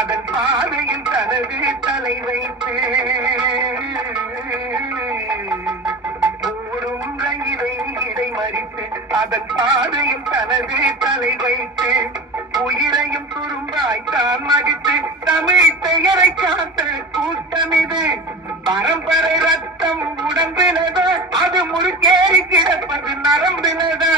அதன் பாதையில் தனது தலை வைத்து ஓடும் ரயிலை இடைமறித்து அதன் பாதையில் தனது தலை வைத்து உயிரையும் துரும்பாய் தான் மதித்து தமிழ் பெயரை காத்த கூட்டம் இது. பரம்பரை ரத்தம் உடம்பினதா, அது முறுக்கேறி கிடப்பது நரம்பினதா.